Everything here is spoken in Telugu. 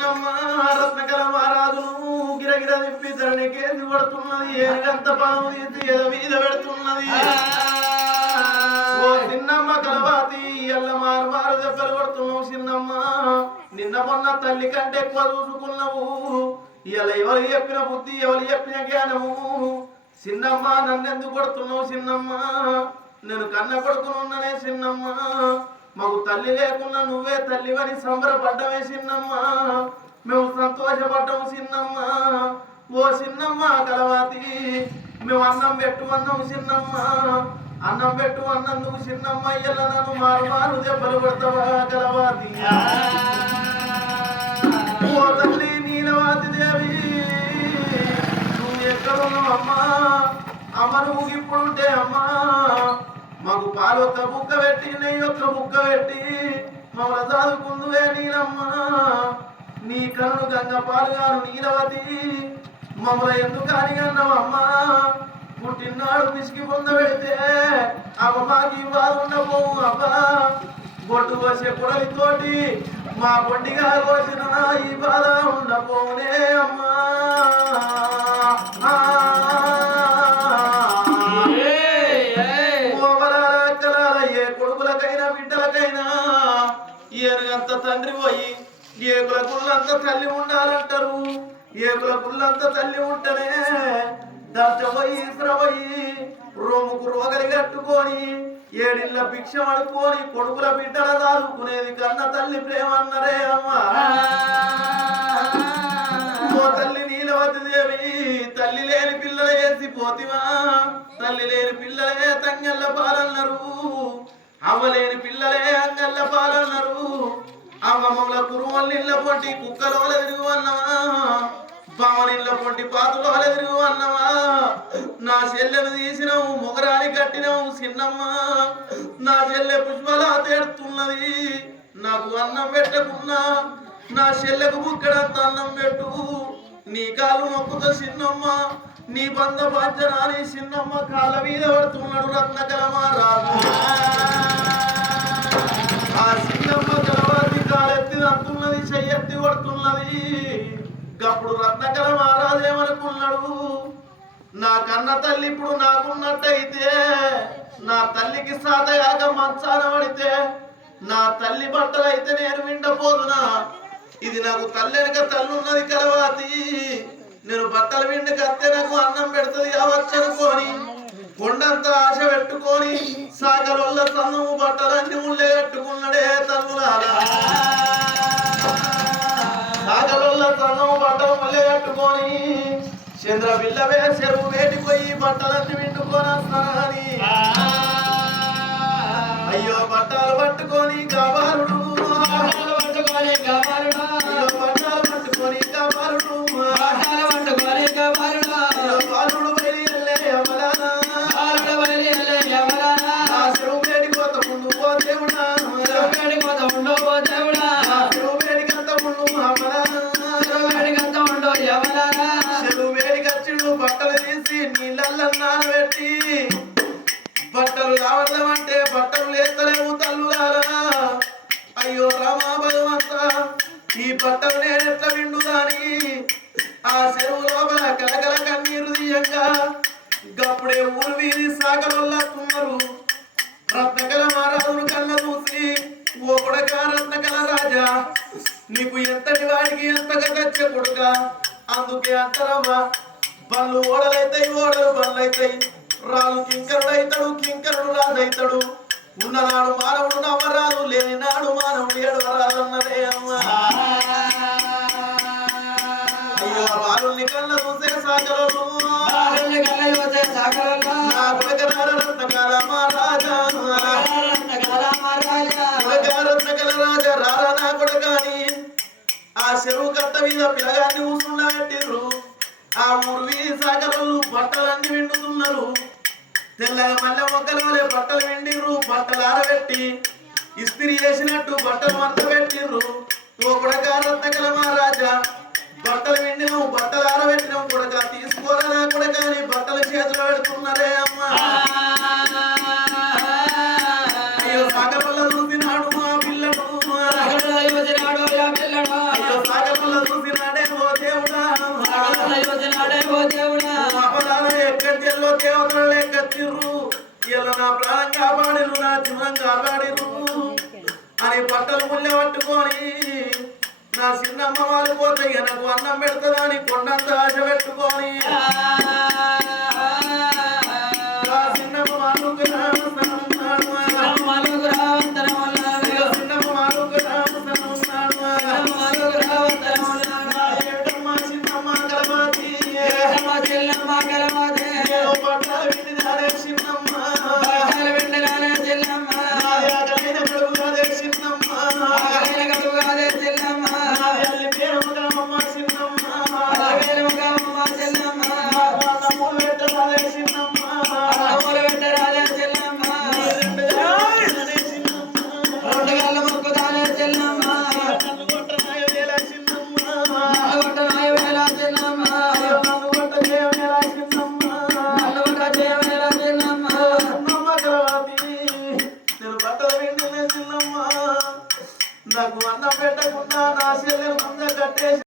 చిన్నమ్మ రత్నకల మహారాజును గిరగిర తిప్పి ధరణి కేసి పడుతున్నది ఏనుగంత పాము తీసి ఎద మీద పెడుతున్నది. ఓ చిన్నమ్మ కలవాతి ఎల్ల మారు మారు దెబ్బలు కొడుతున్నావు చిన్నమ్మ నిన్న మొన్న తల్లి కంటే ఎక్కువ చూసుకున్నావు. ఇలా ఎవరు చెప్పిన బుద్ధి ఎవరు చెప్పిన జ్ఞానము? చిన్నమ్మ నన్నెందుకు కొడుతున్నావు చిన్నమ్మ నేను కన్న కొడుకునున్ననే చిన్నమ్మ మాకు తల్లి లేకున్నా నువ్వే తల్లివని సంబరపడ్డమే చిన్నమ్మా మేము సంతోషపడ్డాము చిన్నమ్మా ఓ చిన్నమ్మ కలవాతి. మేము అన్నం పెట్టు అన్నం చిన్నమ్మా అన్నం పెట్టు అన్నందుకు చిన్నమ్మ ఇయ్యాల నన్ను మారు మారు దెబ్బలు కొడతావా కలవాతి. ఓ తల్లి నీలవాతి దేవి నువ్వు ఎక్కడున్నావు అమ్మా అమ్మ నువ్వు ఇప్పుడుంటే అమ్మా. మాకు పాలు ఒక్క బుక్క పెట్టి నెయ్యి ఒక్క బుక్క పెట్టి మమ్మల్ని చదువుకుందువే నీలమ్మ. నీ కన్ను గంగ పాలుగాను నీలవతి మమ్మల్ని ఎందుకు అని అన్నావమ్మా పుట్టినాడు పిసికి పొందబెడితే అమ్మ మాకు ఇవ్వాలి ఉండబోవు అబ్బా. బొట్టు వచ్చే కుడలితోటి మా బొడ్డిగా కోసిన ఈ బాధ ఉండబోనే అమ్మా. తండ్రి పోయి ఏకుల గుళ్ళంతా తల్లి ఉండాలంటారు. ఏకుల గుళ్ళంతా తల్లి ఉంటేనే దచ్చపోయి ఇసురపోయి రోముకు రోగలి కట్టుకొని ఏడిళ్ళ భిక్ష అడుకొని కొడుకుల బిడ్డల దాదుకునేది కన్న తల్లి ప్రేమ అన్నరే అమ్మా తల్లి నీలవతి దేవి తల్లి లేని పిల్లలు వేసి పోతివా. తల్లి లేని పిల్లలే తంగళ్ళ పాలన్నారు. అవ్వలేని పిల్లలే అంగళ్ళ పాలన్నారు. అమ్మమ్మల కురువల్లిళ్ళ పొంటి కుక్కలోల తిరుగు అన్నవా బావనిళ్ళ పొంటి పాతులోల తిరుగు అన్నవా నా చెల్లెను తీసినవు మొగరాని కట్టినవు చిన్నమ్మ నా చెల్లె పుష్పలా తేడుతున్నది నాకు అన్నం పెట్టకున్నా. నా చెల్లెకు బుక్కడంత అన్నం పెట్టు నీ కాలు మొక్కుతో చిన్నమ్మ నీ బంధ పంచరాని చిన్నమ్మ కాళ్ళ మీద పడుతున్నాడు రత్నకలమా రాజు పడుతున్నది గప్పుడు రత్నకర మహారాజు ఏమనుకున్నాడు నా కన్న తల్లి ఇప్పుడు నాకున్నట్టయితే నా తల్లికి సాతగాక మంచాన పడితే నా తల్లి బట్టలు అయితే నేను విండపోదునా? ఇది నాకు తల్లెనక తల్లి ఉన్నది కలవాతి. నేను బట్టలు విండకత్తే నాకు అన్నం పెడుతుంది కావచ్చు అనుకోని కొండంత ఆశ పెట్టుకొని సాగరోళ్ళ సన్నము బట్టలన్నీ ముళ్ళే కట్టుకున్నాడే చంద్ర పిల్లవే చెరువు వేటిపోయి బట్టలన్నీ విండుకొని నీళ్ళల్లో నానబెట్టి బట్టలు రావట్లేమంటే బట్టలు లేస్తలేవు తల్లులారా. అయ్యో రామా భగవంత ఈ బట్టలు నేను ఎట్లా విండుదాని ఆ చెరువు లోపల కలకల కన్నీరు తీయంగా గప్పుడే ఊరు వీధి సాగలొల్లాకున్నారు రత్నకల మహారాజును కళ్ళ చూసి ఓ కొడక రత్నకల రాజా నీకు ఎంతటి వాడికి ఎంత తెచ్చే కొడుక? అందుకే అంతరమ్మా బండ్లు ఓడలైతాయి ఓడలు బండ్లైతాయి. రాళ్ళు కింకరుడు అవుతాడు కింకరుడు రాజైతాడు ఉన్ననాడు మానవుడు నవ్వరాదు లేని నాడు మానవుడు ఏడవరాదన్నదే అమ్మా. అయ్యో బాలుల్ని కళ్ళ చూసే సాగరంగా నా కొడక రత్నకాల మహారాజా రాజా రారా నా కొడకాని ఆ చెరువు కట్ట మీద పిల్లగాన్ని కూర్చుండబెట్టిర్రు ఆ మురివి సాగరలు బట్టలన్నీ విండుతున్నారు. తెల్లగా మల్లె మొక్కలే బట్టలు విండిర్రు బట్టలు ఆరబెట్టి. ఇస్త్రీ చేసినట్టు బట్టలు మడత పెట్టిర్రు. ఓ కొడక రత్నకల మహారాజా బట్టలు విండినావు బట్టలు ఆరబెట్టినావు కొడక. తీసుకోరా నా కొడక అని బట్టలు చేతిలో పెడుతున్నారే అమ్మా. దేవతలు లెక్కచ్చిర్రు ఇలా నా ప్రాణం కాపాడిరు నా జీవనం కాపాడిరు అని బట్టలు ముళ్ళె పట్టుకొని నా చిన్నమ్మ వాళ్ళు పోతే ఎనకు అన్నం అని కొండంత ఆశ పెట్టుకొని.